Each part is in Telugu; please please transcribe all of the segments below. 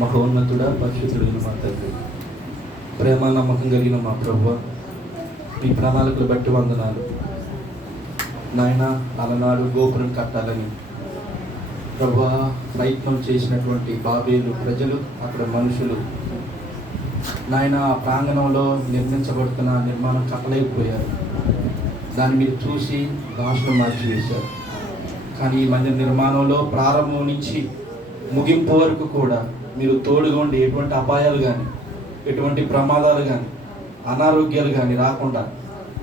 మహోన్నతుడా, పరిశుద్ధుడైన మా తండ్రి, ప్రేమ నమ్మకం కలిగిన మా ప్రభువా, మీ ప్రణాళికలు బట్టి వందనాలు నాయన. అలనాడు గోపురం కట్టాలని ప్రభువా ప్రయత్నం చేసినటువంటి బాబేలు ప్రజలు, అక్కడ మనుషులు నాయన ఆ ప్రాంగణంలో నిర్మించబడుతున్న నిర్మాణం కట్టలేకపోయారు. దాన్ని మీరు చూసి భాషను మార్చివేశారు. కానీ ఈ మందిర నిర్మాణంలో ప్రారంభం నుంచి ముగింపు వరకు కూడా మీరు తోడుగా ఉండి ఎటువంటి అపాయాలు కానీ, ఎటువంటి ప్రమాదాలు కానీ, అనారోగ్యాలు కానీ రాకుండా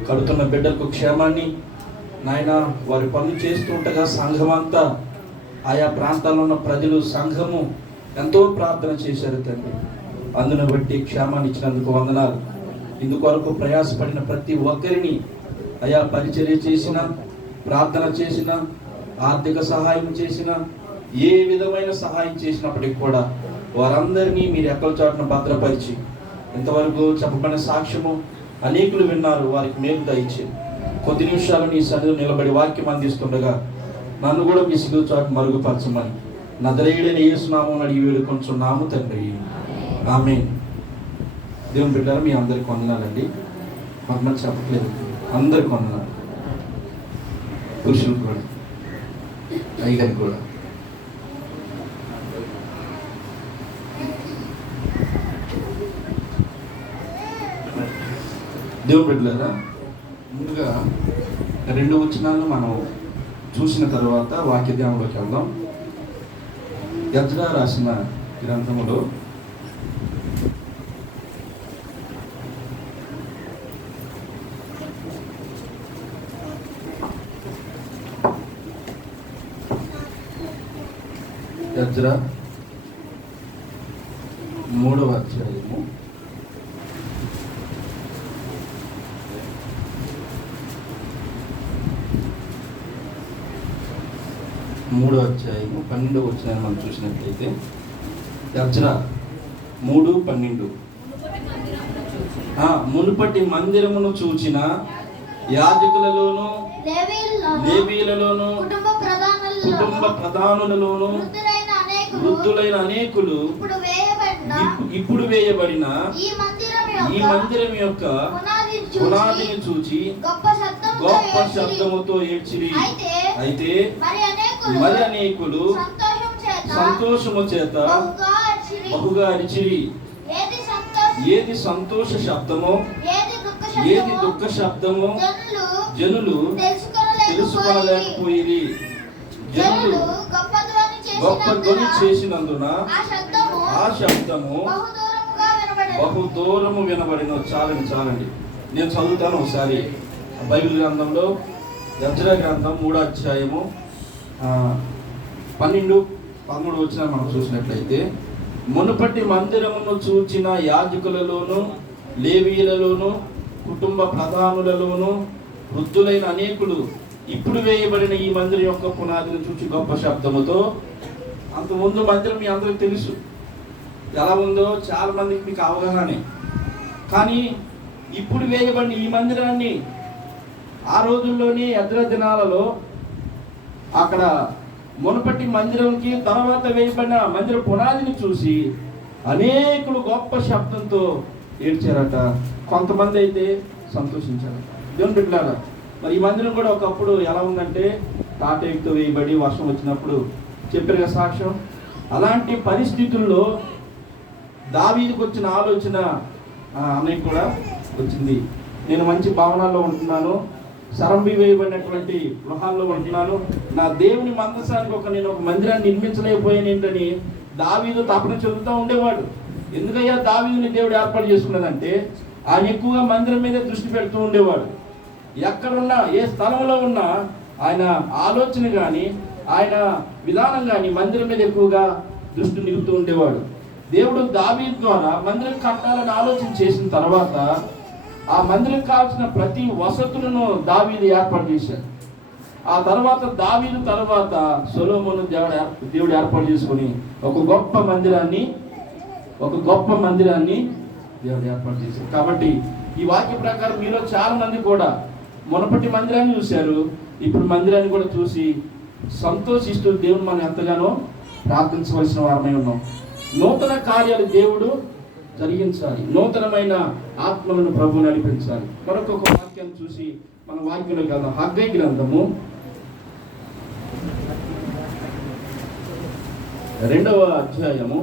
కడుతున్న బిడ్డలకు క్షేమాన్ని నాయన, వారి పనులు చేస్తూ ఉండగా సంఘం అంతా, ఆయా ప్రాంతాల్లో ఉన్న ప్రజలు, సంఘము ఎంతో ప్రార్థన చేశారు తండ్రి. అందును బట్టి క్షేమాన్ని ఇచ్చినందుకు వందనాలు. ఇందుకొరకు ప్రయాసపడిన ప్రతి ఒక్కరిని అయా పరిచర్య చేసిన, ప్రార్థన చేసిన, ఆర్థిక సహాయం చేసిన, ఏ విధమైన సహాయం చేసినప్పటికీ కూడా వారందరినీ మీరు ఎక్కల చాటును భద్రపరిచి, ఇంతవరకు చెప్పబడిన సాక్ష్యము అనేకులు విన్నారు, వారికి మేలు దయచేయండి. కొద్ది నిమిషాలు నీ సన్నిధిలో నిలబడి వాక్యం అందిస్తుండగా నన్ను కూడా మీ సిలువ చాటు మరుగుపరచమని నజరేయుడైన యేసు నామమున అడిగి వేడుకొంచున్నాము తండ్రి, ఆమేన్. దేవుని బిడ్డలారా, మీ అందరికి వందనాలండి. కొంతమంది చెప్పట్లేదు, అందరికి వందనాలు. పురుషులు కూడా, అయ్యగారికి కూడా. దేవుని బిడ్డలారా, ముందుగా 2 వచనాలను మనం చూసిన తర్వాత వాక్య ధ్యానంలోకి వెళ్దాం. ఎజ్రా రాసిన గ్రంథములో ఎజ్రా 3వ అధ్యాయము 12వ వచనాన్ని మనం చూసినట్లయితే, ఎజ్రా 3:12, మునుపటి మందిరమును చూచిన యాజకులలోను, లేవీయులలోను, కుటుంబ ప్రధానులలోను వృద్ధులైన అనేకులు ఇప్పుడు వేయబడిన ఈ మందిరం యొక్క పునాదిని చూచి గొప్ప శబ్దముతో ఏడ్చిరి. అయితే మరి అనేకులు సంతోషము చేత బహుగా అరిచిరి. ఏది సంతోష శబ్దమో, ఏది దుఃఖ శబ్దమో జనులు తెలుసుకోలేకపోయిరి. జనులు గొప్ప ధ్వని చేసినందున ఆ శబ్దము బహు దూరము వినబడిన. చాలండి, నేను చదువుతాను ఒకసారి. బైబిల్ గ్రంథంలో ఎజ్రా గ్రంథం 3వ అధ్యాయము 12-13 వచనం మనం చూసినట్లయితే, మునుపటి మందిరమును చూచిన యాజకులలోను, లేవీయులలోను, కుటుంబ ప్రధానులలోను వృద్ధులైన అనేకులు ఇప్పుడు వేయబడిన ఈ మందిరం యొక్క పునాదిని చూచి గొప్ప శబ్దముతో. అంతకుముందు మందిరం మీ అందరికి తెలుసు ఎలా ఉందో, చాలా మందికి మీకు అవగాహనే. కానీ ఇప్పుడు వేయబడిన ఈ మందిరాన్ని ఆ రోజుల్లోని ఎజ్రా దినాలలో అక్కడ మునుపటి మందిరంకి తర్వాత వేయబడిన మందిర పునాదిని చూసి అనేకులు గొప్ప శబ్దంతో ఏడ్చారట. కొంతమంది అయితే సంతోషించారట. దేవుని బిడ్డలారా, మరి ఈ మందిరం కూడా ఒకప్పుడు ఎలా ఉందంటే తాటేకుతో వేయబడి వర్షం వచ్చినప్పుడు చెప్పారు కదా సాక్ష్యం. అలాంటి పరిస్థితుల్లో దావీదుకు వచ్చిన ఆలోచన అన్నయ్య కూడా వచ్చింది. నేను మంచి భవనాల్లో ఉంటున్నాను, సరంబి వేయబడినటువంటి గృహాల్లో ఉంటున్నాను, నా దేవుని మందసానికి నేను ఒక మందిరాన్ని నిర్మించలేకపోయాను ఏంటని దావీదు తపన చెందుతూ ఉండేవాడు. ఎందుకయ్యా దావీదుని దేవుడు ఏర్పాటు చేసుకున్నదంటే, ఆయన ఎక్కువగా మందిరం మీద దృష్టి పెడుతూ ఉండేవాడు. ఎక్కడున్నా, ఏ స్థలంలో ఉన్నా ఆయన ఆలోచన కానీ, ఆయన విధానం కానీ మందిరం మీద ఎక్కువగా దృష్టి నిలుపుతూ ఉండేవాడు. దేవుడు దావీదు ద్వారా మందిరం కట్టాలని ఆలోచన చేసిన తర్వాత ఆ మందిరం కావాల్సిన ప్రతి వసతులను దావీదు ఏర్పాటు చేశాడు. ఆ తర్వాత దావీదు తర్వాత సొలొమోను దేవుడు ఏర్పాటు చేసుకుని ఒక గొప్ప మందిరాన్ని దేవుడు ఏర్పాటు చేశాడు. కాబట్టి ఈ వాక్య ప్రకారం మీలో చాలా మంది కూడా మునపటి మందిరాన్ని చూశారు, ఇప్పుడు మందిరాన్ని కూడా చూసి సంతోషిస్తూ దేవుని మనం ఎంతగానో ప్రార్థించవలసిన వారమై ఉన్నాం. నూతన కార్యాలు దేవుడు జరిగించాలి. నూతనమైన ఆత్మలను ప్రభు నడిపించాలి. మరొక వాక్యాన్ని చూసి మన వాక్యంలో కదా హగ్గై గ్రంథము 2వ అధ్యాయము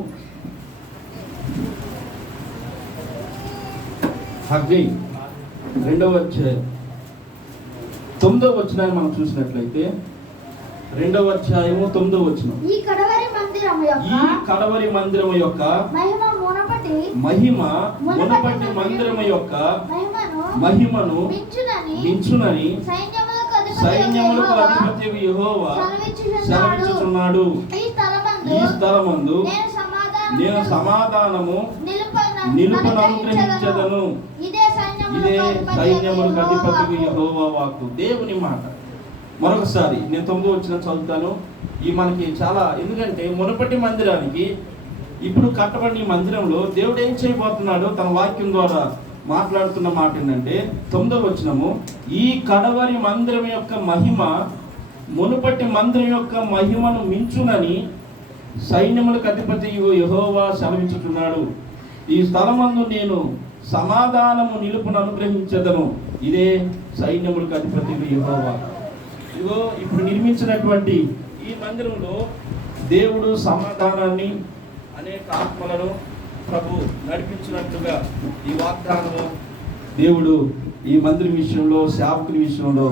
హగ్గై 2వ అధ్యాయం 9వ వచనాన్ని మనం చూసినట్లయితే 2వ అధ్యాయము 9వ వచనం. ఈ కడవరి మందిరము యొక్క మహిమ మునుపటి మందిరము యొక్క మహిమను మించునని సైన్యములకు అధిపతి యెహోవా సెలవిచ్చుచున్నాడు. ఈ స్థలమందు నేను సమాధానము నిలుపననుగ్రహించదను. ఇదే సైన్యములకు అధిపతి యెహోవా వాక్కు, దేవుని మాట. మరొకసారి నేను 9వ వచనం చదువుతాను. ఈ మనకి చాలా, ఎందుకంటే మునుపటి మందిరానికి ఇప్పుడు కట్టబడిన ఈ మందిరంలో దేవుడు ఏం చేయబోతున్నాడో తన వాక్యం ద్వారా మాట్లాడుతున్న మాట ఏంటంటే 9వ వచనము, ఈ కడవరి మందిరం యొక్క మహిమ మునుపటి మందిరం యొక్క మహిమను మించునని సైన్యములకు అధిపతి యెహోవా సెలవిచ్చుచున్నాడు. ఈ స్థలమందు నేను సమాధానము నిలుపును అనుగ్రహించదను. ఇదే సైన్యములకు అధిపతి యెహోవా. ఇదిగో ఇప్పుడు నిర్మించినటువంటి ఈ మందిరంలో దేవుడు సమాధానాన్ని, అనేక ఆత్మలను ప్రభు నడిపించినట్లుగా ఈ వాగ్దానము దేవుడు ఈ మందిరం విషయంలో, సేవకుని విషయంలో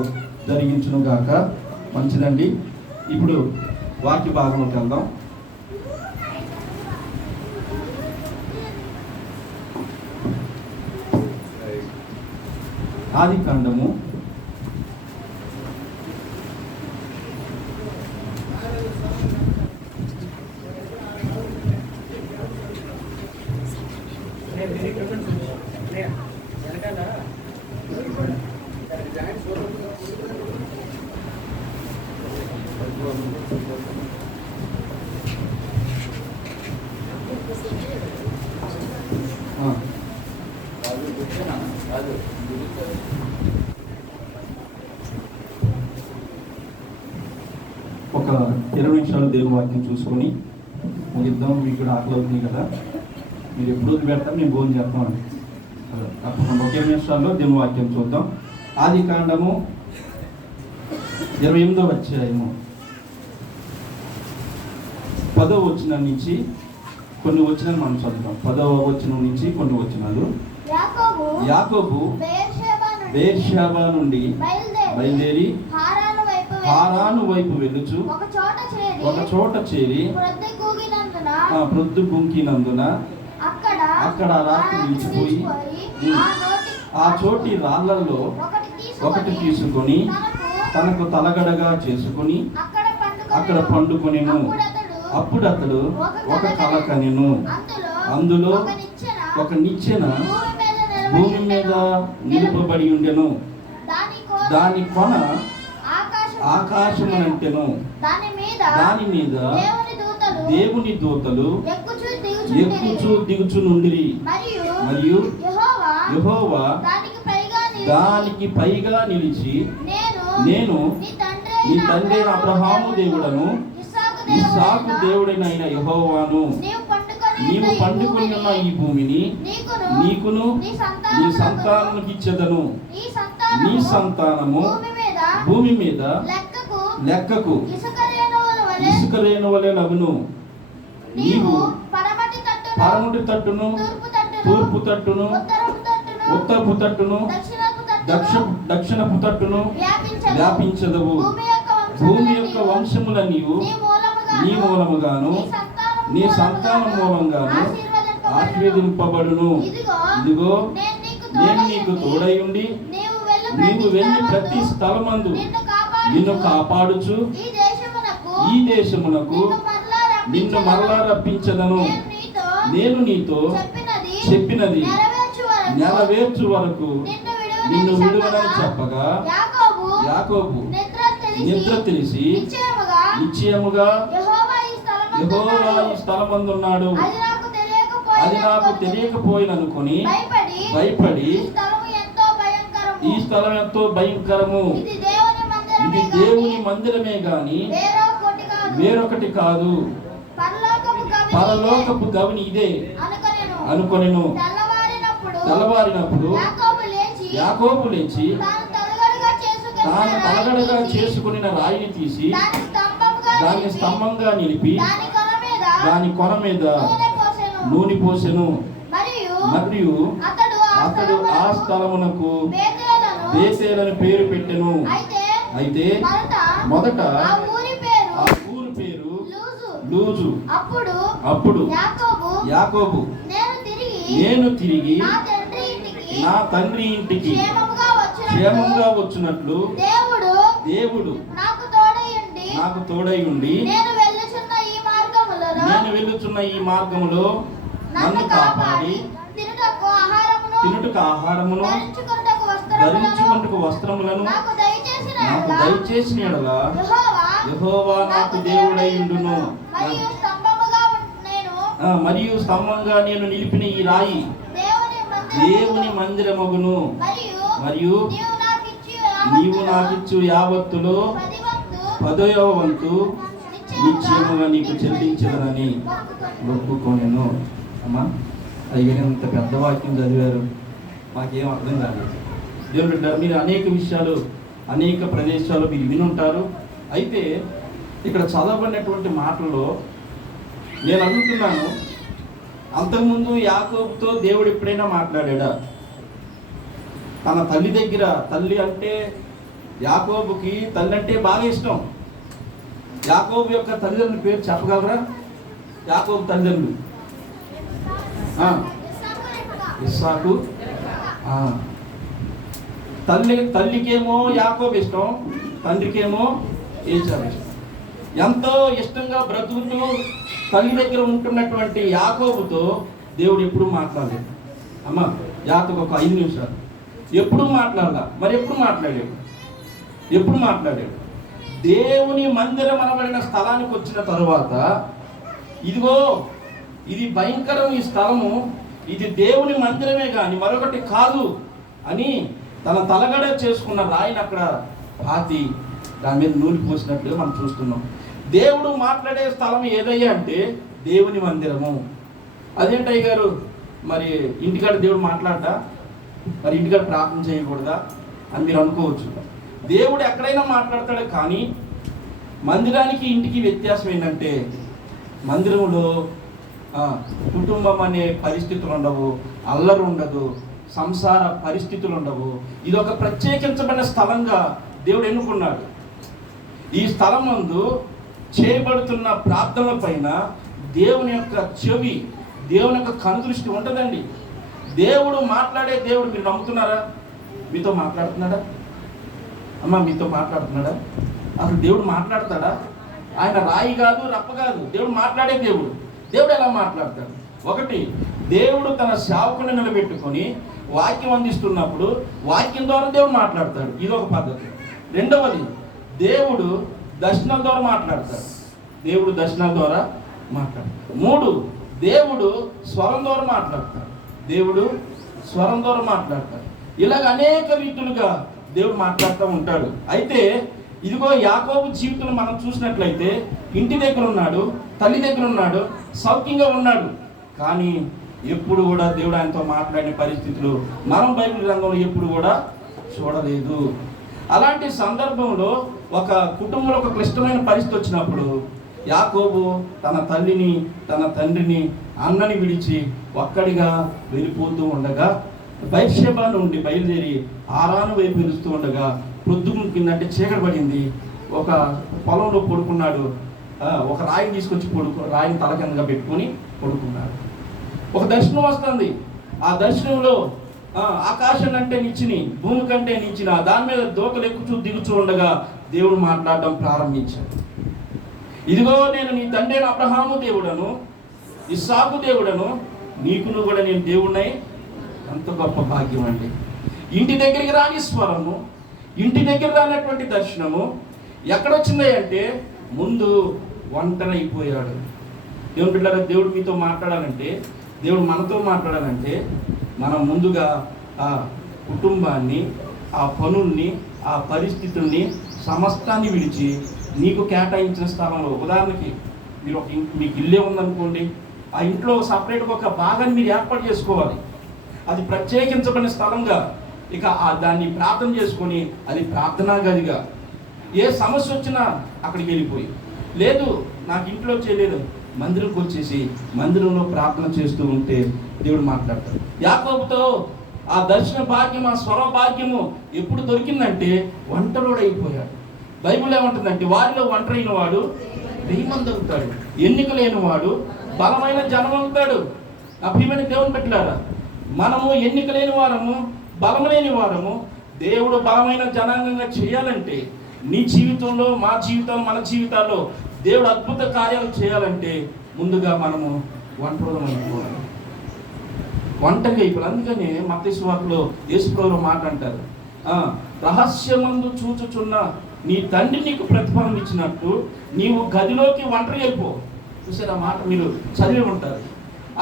జరిగించును గాక. మంచిదండి. ఇప్పుడు వాక్య భాగంలోకి వెళ్దాం. ఆదికాండము 20 నిమిషాలు దేవుని వాక్యం చూసుకొని ముగిద్దాం. మీకు కూడా ఆకలి అవుతుంది కదా, మీరు ఎప్పుడు పెడతారు, మేము భోజనం చేస్తామండి. తప్పకుండా 20 నిమిషాల్లో దేవుని వాక్యం చూద్దాం. ఆదికాండము 28వ అధ్యాయము 10వ వచనం నుంచి కొన్ని వచనాలు మనం చదువుతాం. 10వ వచనం నుంచి కొన్ని వచనాలు. యాకోబు బెయేర్షెబా నుండి బయలుదేరి హారాను వైపు వెళ్ళుచు ఒక చోట చేరి ప్రొద్దు గుంకినందున అక్కడ రాత్రి నిలిచిపోయి ఆ చోటి రాళ్లలో ఒకటి తీసుకొని తనకు తలగడగా చేసుకొని అక్కడ పండుకొనెను. అప్పుడు అతడు ఒక కల కనెను. అందులో ఒక నిచ్చెన భూమి మీద నిలుపబడి ఉండెను. దాని కొన ఆకాశమునంటెను. దాని మీద దేవుని దూతలు ఎక్కుచు దిగుచు నుండిరి. మరియు యెహోవా దానికి పైగా నిలిచి, నేను నీ తండ్రి అబ్రహాము దేవుడను ఇస్సాకు దేవుడైన యెహోవాను. నీవు పండుకొని ఉన్న ఈ భూమిని నీకును నీ సంతానానికి ఇచ్చెదను. నీ సంతానము భూమి మీద లెక్కకు ఇసుక రేణువలే లగును. నీవు పడమటి తట్టును, తూర్పు తట్టును, ఉత్తరపు తట్టును, దక్షిణపు తట్టును వ్యాపించదవు. భూమి యొక్క వంశములన్నీ నీ మూలముగాను నీ సంతానం మూలంగాను ఆశీర్వదింపబడును. ఇదిగో నేను నీకు తోడై ఉండి నీవు వెళ్ళి ప్రతి స్థలమందు నిన్ను కాపాడుచు ఈ దేశమునకు నిన్ను మరలా రప్పించదను. నేను నీతో చెప్పినది నెరవేర్చు వరకు నిన్ను విడువనని చెప్పగా యాకోబు నిద్ర తెలిసి నిశ్చయముగా యెహోవా ఈ స్థలమందున్నాడు, అది నాకు తెలియకపోయిననుకొని భయపడి ఈ స్థలం ఎంతో భయంకరము, ఇది దేవుని మందిరమే గాని వేరొకటి కాదు, పరలోకపు గవిని ఇదే అనుకొనెను. తెల్లవారినప్పుడు యాకోబు లేచి తాను తలగడగా చేసుకుని రాయిని తీసి దాన్ని స్తంభంగా నిలిపి దాని కొన మీద నూనె పోసెను. మరియు అతడు ఆ స్థలమునకు బేతేలని పేరు పెట్టెను. అయితే మొదట ఆ ఊరి పేరు లూజు. అప్పుడు యాకోబు నేను తిరిగి నా తండ్రి ఇంటికి క్షేమంగా వచ్చినట్లు దేవుడు నాకు తోడై ఉండి నేను వెళ్ళుచున్న ఈ మార్గములో నన్ను కాపాడి తినుటకు ఆహారమును ధరించుకొనుటకు వస్త్రములను నాకు దయచేసిన యెడల యెహోవా నాకు దేవుడై ఉండును. మరియు స్తంభంగా నేను నిలిపిన ఈ రాయి దేవుని మందిరమగును. మరియు నీవు నాకిచ్చు యావత్తులో 10వ వంతు నిశ్చయముగా నీకు చెల్లించదనని ఒప్పుకొనెను. అమ్మా, అయ్యగారు ఇంత పెద్ద వాక్యం చదివారు, మాకేం అర్థం కాలేదు. దేవుడు మీరు అనేక విషయాలు అనేక ప్రదేశాలు మీరు వినుంటారు. అయితే ఇక్కడ చదవబడినటువంటి మాటల్లో నేను అడుగుతున్నాను, అంతకుముందు యాకోబుతో దేవుడు ఎప్పుడైనా మాట్లాడా? తన తల్లి దగ్గర, తల్లి అంటే యాకోబుకి తల్లి అంటే బాగా ఇష్టం. యాకోబు యొక్క తల్లిదండ్రుల పేరు చెప్పగలరా? యాకోబు తల్లిదండ్రులు ఇస్సాకు. తల్లికేమో యాకోబు ఇష్టం, తండ్రికేమో ఏసావు ఇష్టం. ఎంతో ఇష్టంగా బ్రతుకుతూ తల్లి దగ్గర ఉంటున్నటువంటి యాకోబుతో దేవుడు ఎప్పుడు మాట్లాడలేదు. అమ్మ యాకోబు ఒక 5 నిమిషాలు ఎప్పుడు మాట్లాడాల? మరి ఎప్పుడు మాట్లాడాడు? దేవుని మందిరం అనబడిన స్థలానికి వచ్చిన తరువాత, ఇదిగో ఇది భయంకరం, ఈ స్థలము, ఇది దేవుని మందిరమే కానీ మరొకటి కాదు అని తన తలగడ చేసుకున్న రాయిని అక్కడ పాతి దాని మీద నూనె పోసినట్లుగా మనం చూస్తున్నాం. దేవుడు మాట్లాడే స్థలం ఏదయ్యా అంటే దేవుని మందిరము. అదేంటయ్య గారు, మరి ఇంటికాడ దేవుడు మాట్లాడతా, మరి ఇంటికాడ ప్రార్థన చేయకూడదా అని మీరు అనుకోవచ్చు. దేవుడు ఎక్కడైనా మాట్లాడతాడు, కానీ మందిరానికి ఇంటికి వ్యత్యాసం ఏంటంటే మందిరంలో కుటుంబం అనే పరిస్థితులు ఉండవు, అల్లరి ఉండదు, సంసార పరిస్థితులు ఉండవు. ఇది ఒక ప్రత్యేకించబడిన స్థలంగా దేవుడు ఎన్నుకున్నాడు. ఈ స్థలం నందు చేయబడుతున్న ప్రార్థనల పైన దేవుని యొక్క చెవి, దేవుని యొక్క కనుదృష్టి ఉంటుందండి. దేవుడు మాట్లాడే దేవుడు మీరు నమ్ముతున్నారా? మీతో మాట్లాడుతున్నాడా? అమ్మ మీతో మాట్లాడుతున్నాడా? అసలు దేవుడు మాట్లాడతాడా? ఆయన రాయి కాదు, రప్ప కాదు, దేవుడు మాట్లాడే దేవుడు. దేవుడు ఎలా మాట్లాడతాడు? ఒకటి, దేవుడు తన సేవకుని నిలబెట్టుకొని వాక్యం అందిస్తున్నప్పుడు వాక్యం ద్వారా దేవుడు మాట్లాడతాడు, ఇది ఒక పద్ధతి. రెండవది, దేవుడు దర్శనాల ద్వారా మాట్లాడతాడు, దేవుడు దర్శనాల ద్వారా మాట్లాడతాడు. 3, దేవుడు స్వరం ద్వారా మాట్లాడతాడు, దేవుడు స్వరం ద్వారా మాట్లాడతాడు. ఇలాగ అనేక రీతులుగా దేవుడు మాట్లాడుతూ ఉంటాడు. అయితే ఇదిగో యాకోబు జీవితం మనం చూసినట్లయితే ఇంటి దగ్గర ఉన్నాడు, తల్లి దగ్గర ఉన్నాడు, సౌఖ్యంగా ఉన్నాడు, కానీ ఎప్పుడు కూడా దేవుడు ఆయనతో మాట్లాడిన పరిస్థితులు మనం బైబిల్ గ్రంథంలో ఎప్పుడు కూడా చూడలేదు. అలాంటి సందర్భంలో ఒక కుటుంబంలో ఒక క్లిష్టమైన పరిస్థితి వచ్చినప్పుడు యాకోబు తన తల్లిని, తన తండ్రిని, అన్నని విడిచి ఒక్కడిగా వెళ్ళిపోతూ ఉండగా బైర్షెబా నుండి బయలుదేరి ఆరాను వైపు వెలుస్తూ ఉండగా ప్రొద్దుకుంటుందంటే చీకటి పడింది. ఒక పొలంలో పడుకున్నాడు. ఒక రాయిని తీసుకొచ్చి రాయిని తల కిందగా పెట్టుకొని పడుకున్నాడు. ఒక దర్శనం వస్తుంది. ఆ దర్శనంలో ఆకాశం అంటే నిచ్చిని, భూమి కంటే నిచ్చిన, దాని మీద దోకలు ఎక్కుచూ దిగుచూ ఉండగా దేవుడు మాట్లాడడం ప్రారంభించాడు. ఇదిగో నేను నీ తండ్రి అబ్రహాము దేవుడను, ఇస్సాకు దేవుడను, నీకును కూడా నేను దేవుడినై. ఎంత గొప్ప భాగ్యం అండి. ఇంటి దగ్గరికి రాని స్వరము, ఇంటి దగ్గర రానటువంటి దర్శనము ఎక్కడొచ్చింది అంటే ముందు ఒంటరైపోయాడు. దేవుని బిడ్డలారా, దేవుడు మీతో మాట్లాడాలంటే, దేవుడు మనతో మాట్లాడాలంటే మనం ముందుగా ఆ కుటుంబాన్ని, ఆ పనుల్ని, ఆ పరిస్థితుల్ని, సమస్తాన్ని విడిచి నీకు కేటాయించిన స్థలంలో, ఉదాహరణకి మీరు మీకు ఇల్లే ఉందనుకోండి, ఆ ఇంట్లో సపరేట్గా ఒక భాగాన్ని మీరు ఏర్పాటు చేసుకోవాలి. అది ప్రత్యేకించబడిన స్థలంగా, ఇక దాన్ని ప్రార్థన చేసుకొని అది ప్రార్థనా గదిగా, ఏ సమస్య వచ్చినా అక్కడికి వెళ్ళిపోయి, లేదు నాకు ఇంట్లో చేయలేదు, మందిరంకి వచ్చేసి మందిరంలో ప్రార్థన చేస్తూ ఉంటే దేవుడు మాట్లాడతాడు. యాకోబుతో ఆ దర్శన భాగ్యం, ఆ స్వర భాగ్యము ఎప్పుడు దొరికిందంటే ఒంటరివాడు అయిపోయాడు. బైబిల్ ఏమంటుందంటే వారిలో ఒంటరైన వాడు 1000 మంది అవుతాడు, ఎన్నిక లేని వాడు బలమైన జనం అవుతాడు. ఆ ప్రియమైన దేవుని పెట్టారా, మనము ఎన్నిక లేని వారము, బలం లేని వారము దేవుడు బలమైన జనాంగంగా చేయాలంటే, నీ జీవితంలో, మా జీవితం, మన జీవితాల్లో దేవుడు అద్భుత కార్యాలు చేయాలంటే ముందుగా మనము ఒంటరిగా అయిపోవాలి, ఒంటరిగా అయిపోవాలి. అందుకని మత్తయి సువార్తలో యేసుప్రభువు మాట అంటారు, రహస్యమందు చూచుచున్న నీ తండ్రి నీకు ప్రతిఫలం ఇచ్చినట్టు నీవు గదిలోకి ఒంటరి వెళ్ళిపో. చూసారా మాట, మీరు చదివి ఉంటారు.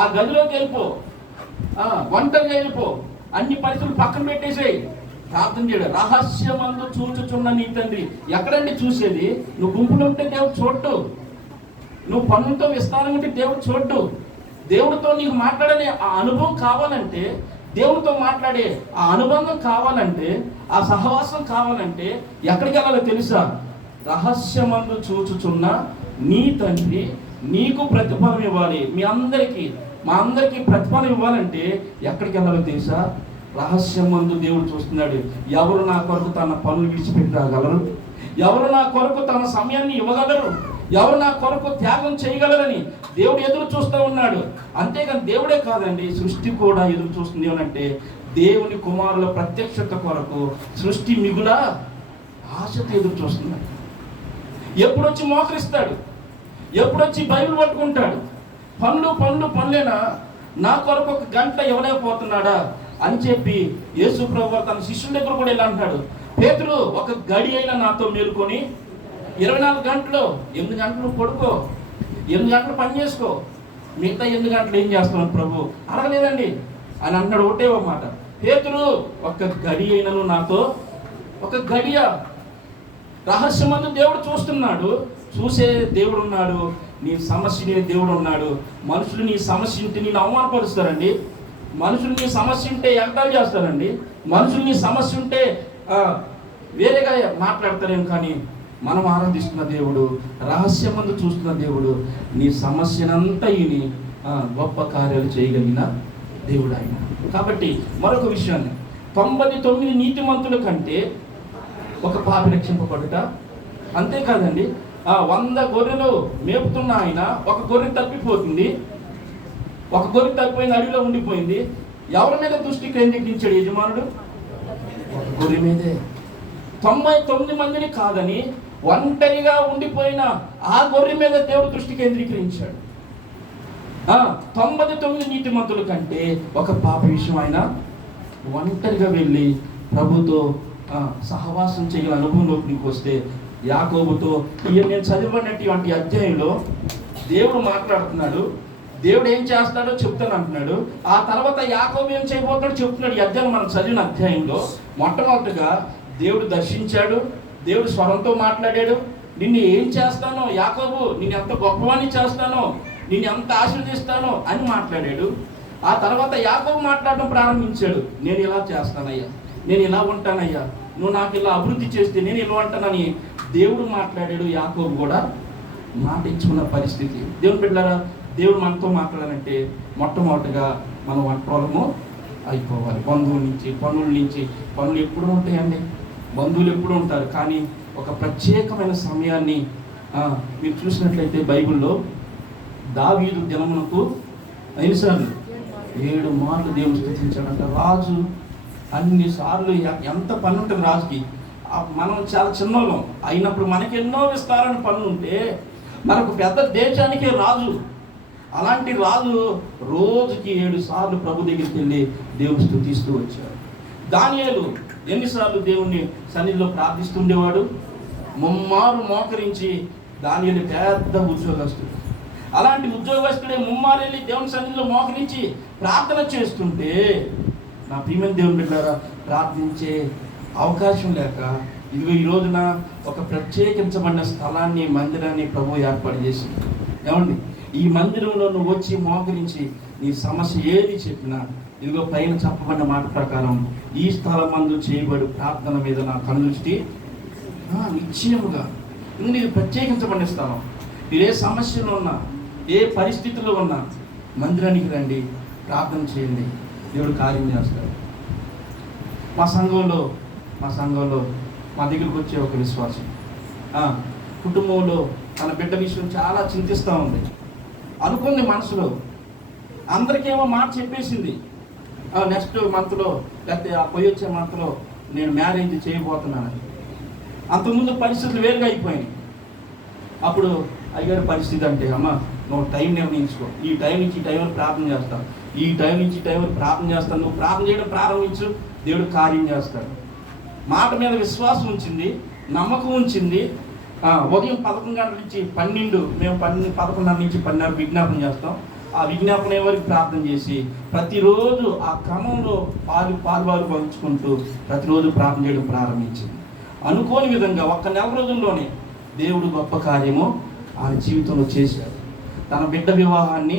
ఆ గదిలోకి వెళ్ళిపో, ఒంటరిగా వెళ్ళిపో, అన్ని పరిస్థితులు పక్కన పెట్టేసేయి, ప్రార్థన చేయడం. రహస్యమందు చూచుచున్న నీ తండ్రి. ఎక్కడండి చూసేది? నువ్వు గుంపులో ఉంటే దేవుడు చూడ్డు, నువ్వు పనులతో విస్తారంగా ఉంటే దేవుడు చూడ్డు. దేవుడితో నీకు మాట్లాడే ఆ అనుభవం కావాలంటే, దేవుడితో మాట్లాడే ఆ అనుబంధం కావాలంటే, ఆ సహవాసం కావాలంటే ఎక్కడికి వెళ్ళాలో తెలుసా? రహస్యమందు చూచుచున్న నీ తండ్రి నీకు ప్రతిఫలం ఇవ్వాలి. మా అందరికీ ప్రతిఫలం ఇవ్వాలంటే ఎక్కడికి వెళ్ళాలో తెలుసా? రహస్యమందు దేవుడు చూస్తున్నాడు. ఎవరు నా కొరకు తన పనులు విడిచిపెట్టి రాగలరు? ఎవరు నా కొరకు తన సమయాన్ని ఇవ్వగలరు? ఎవరు నా కొరకు త్యాగం చేయగలరని దేవుడు ఎదురు చూస్తూ ఉన్నాడు. అంతేగాని దేవుడే కాదండి, సృష్టి కూడా ఎదురు చూస్తుంది. ఏమంటే దేవుని కుమారుల ప్రత్యక్షత కొరకు సృష్టి మిగుల ఆశతో ఎదురు చూస్తున్నాడు. ఎప్పుడొచ్చి మోకరిస్తాడు, ఎప్పుడొచ్చి బైబిల్ పట్టుకుంటాడు, పనులేనా, నా కొరకు ఒక గంట ఇవ్వలేకపోతున్నాడా అని చెప్పి యేసు ప్రభువు తన శిష్యుల దగ్గర కూడా ఇలా అంటాడు, పేతురు ఒక గడి అయినా నాతో మేలుకొని 24 గంటలు 8 గంటలు పడుకో, 8 గంటలు పని చేసుకో, మిగతా 8 గంటలు ఏం చేస్తున్నాను ప్రభు అడగలేదండి అని అన్నాడు. ఒకటే ఒక మాట, పేతురు ఒక గడి అయినను నాతో, ఒక గడియ. రహస్యమందు దేవుడు చూస్తున్నాడు, చూసే దేవుడు ఉన్నాడు, నీ సమస్య దేవుడు ఉన్నాడు. మనుషులు నీ సమస్య ఉంటే నేను అవమానపరుస్తారండి, మనుషులు నీ సమస్య ఉంటే ఎగతాళి చేస్తారండి, మనుషులు నీ సమస్య ఉంటే వేరేగా మాట్లాడతారేమో. కానీ మనం ఆరాధిస్తున్న దేవుడు, రహస్యమందు చూస్తున్న దేవుడు, నీ సమస్యనంతా ఈని గొప్ప కార్యాలు చేయగలిగిన దేవుడు ఆయన. కాబట్టి మరొక విషయాన్ని, 99 నీతిమంతుల కంటే ఒక పాపి రక్షింపబడుట. అంతేకాదండి, 100 గొర్రెలు మేపుతున్న ఆయన ఒక గొర్రె తప్పిపోతుంది, ఒక గొర్రె తప్పిపోయింది, అడవిలో ఉండిపోయింది. ఎవరి మీద దృష్టి కేంద్రీకరించాడు యజమానుడు? ఒక గొర్రె మీదే. 99 మందిని కాదని ఒంటరిగా ఉండిపోయిన ఆ గొర్రె మీద దేవుడు దృష్టి కేంద్రీకరించాడు. 99 నీతిమంతుల కంటే ఒక పాప విషయం ఆయన ఒంటరిగా వెళ్ళి ప్రభుతో సహవాసం చేయగల అనుభవంలోకి నీకు వస్తే, యాకోబుతో నేను చదివినటువంటి అధ్యాయంలో దేవుడు మాట్లాడుతున్నాడు. దేవుడు ఏం చేస్తాడో చెప్తాను అంటున్నాడు. ఆ తర్వాత యాకోబు ఏం చేయబోతాడో చెప్తున్నాడు. ఈ అధ్యాయం మనం చదివిన అధ్యాయంలో మొట్టమొదటిగా దేవుడు దర్శించాడు, దేవుడు స్వరంతో మాట్లాడాడు. నిన్ను ఏం చేస్తానో యాకోబు, నిన్ను ఎంత గొప్పవాణ్ణి చేస్తానో, నిన్ను ఎంత ఆశీర్వదిస్తానో అని మాట్లాడాడు. ఆ తర్వాత యాకోబు మాట్లాడడం ప్రారంభించాడు. నేను ఇలా చేస్తానయ్యా, నేను ఇలా ఉంటానయ్యా, నువ్వు నాకు ఇలా అభివృద్ధి చేస్తే నేను ఇలా ఉంటానని దేవుడు మాట్లాడాడు. యాకోబు కూడా మాట ఇచ్చుకున్న పరిస్థితి. దేవుని బిడ్డలారా, దేవుడు మనతో మాట్లాడాలంటే మొట్టమొదటిగా మనం వంటలము అయిపోవాలి. బంధువుల నుంచి, పనుల నుంచి. పనులు ఎప్పుడు ఉంటాయండి, బంధువులు ఎప్పుడు ఉంటారు, కానీ ఒక ప్రత్యేకమైన సమయాన్ని మీరు చూసినట్లయితే బైబిల్లో దావీదు దినమునకు ఎన్నిసార్లు 7 మార్లు దేవుని స్తుతించాడంట. రాజు అన్నిసార్లు ఎంత పని ఉంటుంది రాజుకి. మనం చాలా చిన్నోళ్ళం అయినప్పుడు మనకి ఎన్నో విస్తారమైన పనులు ఉంటే, మనకు పెద్ద దేశానికే రాజు. అలాంటి రాజు రోజుకి 7 సార్లు ప్రభు దగ్గరికి వెళ్ళి దేవుని స్తుతిస్తూ వచ్చాడు. దానియేలు ఎన్నిసార్లు దేవుణ్ణి సన్నిధిలో ప్రార్థిస్తుండేవాడు? ముమ్మారు మోకరించి. దానియేలు పెద్ద ఉద్యోగస్తుడు. అలాంటి ఉద్యోగస్తుడే ముమ్మారు వెళ్ళి దేవుని సన్నిధిలో మోకరించి ప్రార్థన చేస్తుంటే, నా ప్రియమైన దేవుని బిడ్డలారా, ప్రార్థించే అవకాశం లేక ఇదిగో ఈ రోజున ఒక ప్రత్యేకించబడిన స్థలాన్ని, మందిరాన్ని ప్రభు ఏర్పాటు చేసింది. ఏమండి, ఈ మందిరంలో నువ్వు వచ్చి మోకరించి నీ సమస్య ఏది చెప్పినా, ఇదిగో పైన చెప్పబడిన మాట ప్రకారం ఈ స్థలమందు చేయబడి ప్రార్థన మీద నా కనుదృష్టి నిశ్చయముగా. ఇది ప్రత్యేకించబడిన స్థలం. మీరు ఏ సమస్యలో ఉన్నా, ఏ పరిస్థితుల్లో ఉన్నా మందిరానికి రండి, ప్రార్థన చేయండి, దేవుడు కార్యం చేస్తాడు. మా సంఘంలో మా దగ్గరికి వచ్చే ఒక విశ్వాసం కుటుంబంలో తన బిడ్డ విషయం చాలా చింతిస్తూ ఉంది. అనుకుంది మనసులో, అందరికేమో మాట చెప్పేసింది, నెక్స్ట్ మంత్లో లేకపోతే ఆ పోయి వచ్చే మంత్లో నేను మ్యారేజ్ చేయబోతున్నాను. అంతకుముందు పరిస్థితులు వేరుగా అయిపోయినాయి. అప్పుడు అయ్యారు పరిస్థితి అంటే, అమ్మ నువ్వు టైం నిర్ణయించుకో, ఈ టైం నుంచి ఈ టైం వరకు ప్రార్థన చేస్తాను, ఈ టైం నుంచి ఈ టైం వరకు ప్రార్థన చేస్తాను, నువ్వు ప్రార్థన చేయడం ప్రారంభించు, దేవుడు కార్యం చేస్తాడు. మాట మీద విశ్వాసం ఉంచింది, నమ్మకం ఉంచింది. ఉదయం 11 గంటల నుంచి 12, మేము 11:30 నుంచి 12 విజ్ఞాపన చేస్తాం. ఆ విజ్ఞాపన వరకు ప్రార్థన చేసి ప్రతిరోజు ఆ క్రమంలో పాలు పంచుకుంటూ ప్రతిరోజు ప్రార్థన చేయడం ప్రారంభించింది. అనుకోని విధంగా ఒక్క నెల రోజుల్లోనే దేవుడు గొప్ప కార్యము ఆయన జీవితంలో చేశాడు. తన బిడ్డ వివాహాన్ని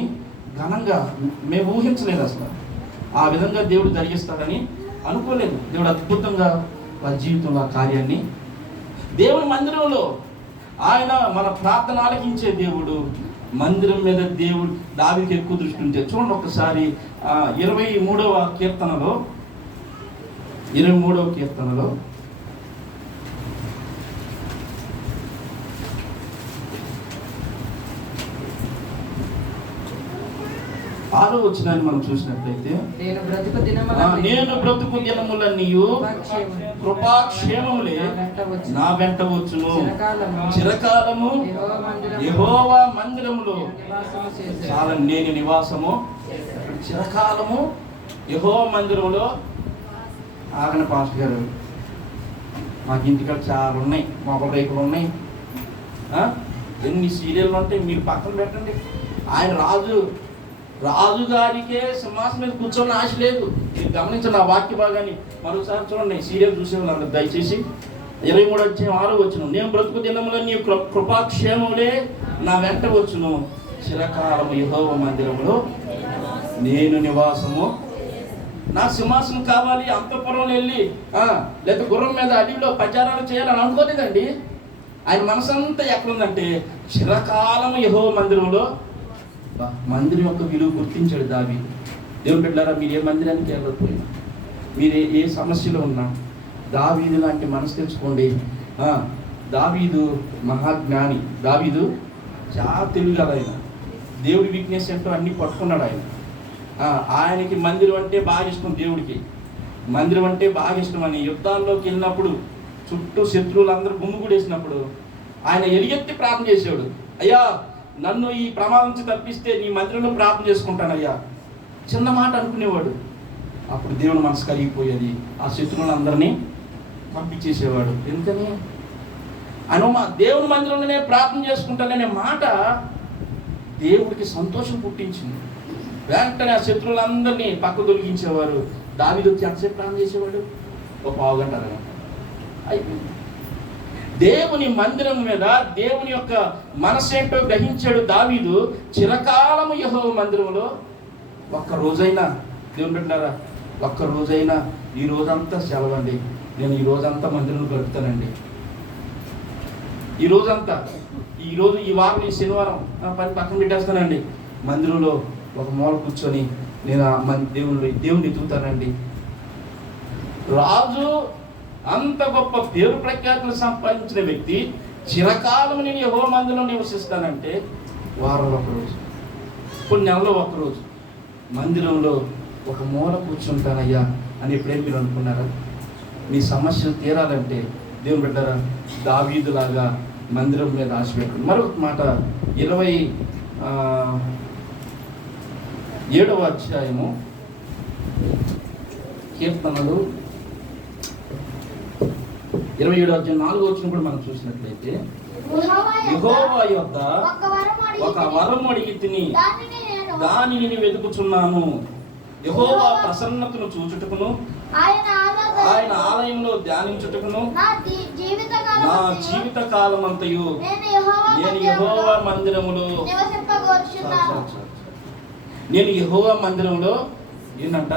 ఘనంగా మేము ఊహించలేదు అసలు. ఆ విధంగా దేవుడు జరిగిస్తాడని అనుకోలేదు. దేవుడు అద్భుతంగా వారి జీవితంలో ఆ కార్యాన్ని, దేవుని మందిరంలో ఆయన మన ప్రార్థన ఆలకించే దేవుడు. మందిరం మీద దేవుడు దావీదుకి ఎక్కువ దృష్టి ఉంటే చూడండి ఒకసారి 23వ కీర్తనలో 6వ వచనాన్ని మనం చూసినట్లయితే, నేను బ్రతుకు దినములన్నీయు కృపాక్షేమములే నా వెంట వచ్చును, చిరకాలము యెహోవా మందిరములో చాలా నేను నివాసము. చిరకాలము యెహోవా మందిరంలో. ఆగన పాస్టర్ గారు, మాకు ఇంటికాడ చాలా ఉన్నాయి, మొబైల్ రేకులు ఉన్నాయి, ఎన్ని సీరియళ్ళు ఉంటాయి, మీరు పక్కన పెట్టండి. ఆయన రాజుగారికే సింహాసనం మీద కూర్చొని ఆశ లేదు. మీరు గమనించండి ఆ వాక్య భాగాన్ని మరోసారి చూడండి. సీరియల్ చూసేవాళ్ళు దయచేసి 23:6 వచ్చును, నేను బ్రతుకు దినములన్నీ కృపాక్షేమములే నా వెంట వచ్చును, చిరకాలము యెహోవా మందిరములో నేను నివాసము. నాకు సింహాసనం కావాలి, అంతఃపురంలో వెళ్ళి లేకపోతే గుర్రం మీద అడవిలో ప్రచారాలు చేయాలని అనుకోలేదండి. ఆయన మనసంతా ఎక్కడుందంటే చిరకాలము యెహోవా మందిరంలో. మందిరం యొక్క విలువ గుర్తించాడు దావీదు. దేవుని బిడ్డలారా, మీరు ఏ మందిరానికి వెళ్ళకపోయినా, మీరు ఏ సమస్యలో ఉన్నా దావీదు లాంటి మనసు తెచ్చుకోండి. దావీదు మహాజ్ఞాని, దావీదు చాలా తెలివిగల ఆయన. దేవుడి వీక్నెస్ ఏంటో అన్నీ పట్టుకున్నాడు ఆయన. ఆయనకి మందిరం అంటే బాగా ఇష్టం, దేవుడికి మందిరం అంటే బాగా ఇష్టం అని యుద్ధాల్లోకి వెళ్ళినప్పుడు చుట్టూ శత్రువులందరూ గుమ్ముగూడేసినప్పుడు ఆయన ఎలుగెత్తి ప్రార్థన చేసేవాడు, అయ్యా నన్ను ఈ ప్రమాదం నుంచి తప్పిస్తే నీ మందిరంలో ప్రార్థన చేసుకుంటానయ్యా, చిన్న మాట అనుకునేవాడు. అప్పుడు దేవుని మనసు కరిగిపోయేది, ఆ శత్రువులందరినీ పంపించేసేవాడు. ఎందుకని ఆయన దేవుని మందిరంలోనే ప్రార్థన చేసుకుంటాననే మాట దేవుడికి సంతోషం పుట్టించింది. వెంటనే ఆ శత్రువులందరినీ పక్క తొలగించేవారు. దావీదు వచ్చి ఎంతసేపు ప్రార్థన చేసేవాడు? ఒక పావు గంట, అరగంట అయిపోయింది. దేవుని మందిరం మీద దేవుని యొక్క మనసేంటో గ్రహించాడు దావీదు. చిరకాలము యెహోవా మందిరంలో. ఒక్క రోజైనా, దేవుని బిడ్డలారా, ఒక్క రోజైనా ఈ రోజంతా సెలవండి, నేను ఈ రోజంతా మందిరంలో గడుపుతానండి. ఈ రోజంతా, ఈరోజు ఈ వారం ఈ శనివారం పని పక్కన పెట్టేస్తానండి, మందిరంలో ఒక మూల కూర్చొని నేను దేవుని ఎత్తుతానండి. రాజు అంత గొప్ప పేరు ప్రఖ్యాతులు సంపాదించిన వ్యక్తి చిరకాలం నేను యెహోవా మందిరంలో నివసిస్తానంటే వారంలో ఒకరోజు, కొన్ని నెలలో ఒకరోజు మందిరంలో ఒక మూల కూర్చుంటానయ్యా అని ఎప్పుడైనా మీరు అనుకున్నారా? మీ సమస్యలు తీరాలంటే దేవుని బిడ్డలారా, దావీదులాగా మందిరం మీద ఆశ పెట్టండి. మరొక మాట 27వ అధ్యాయము కీర్తనలు 27వ అధ్యాయం 4వ వచనం కూడా మనం చూసినట్లయితే, యెహోవా యొద్ద ఒక వరం అడిగి తిని దానిని వెతుకుచున్నాను, యెహోవా ప్రసన్నతను చూచుటకును ఆయన ఆలయంలో ధ్యానించుటకును నా జీవిత కాలమంతయు నేను యెహోవా మందిరములో నేను యెహోవా మందిరంలో ఏంటంట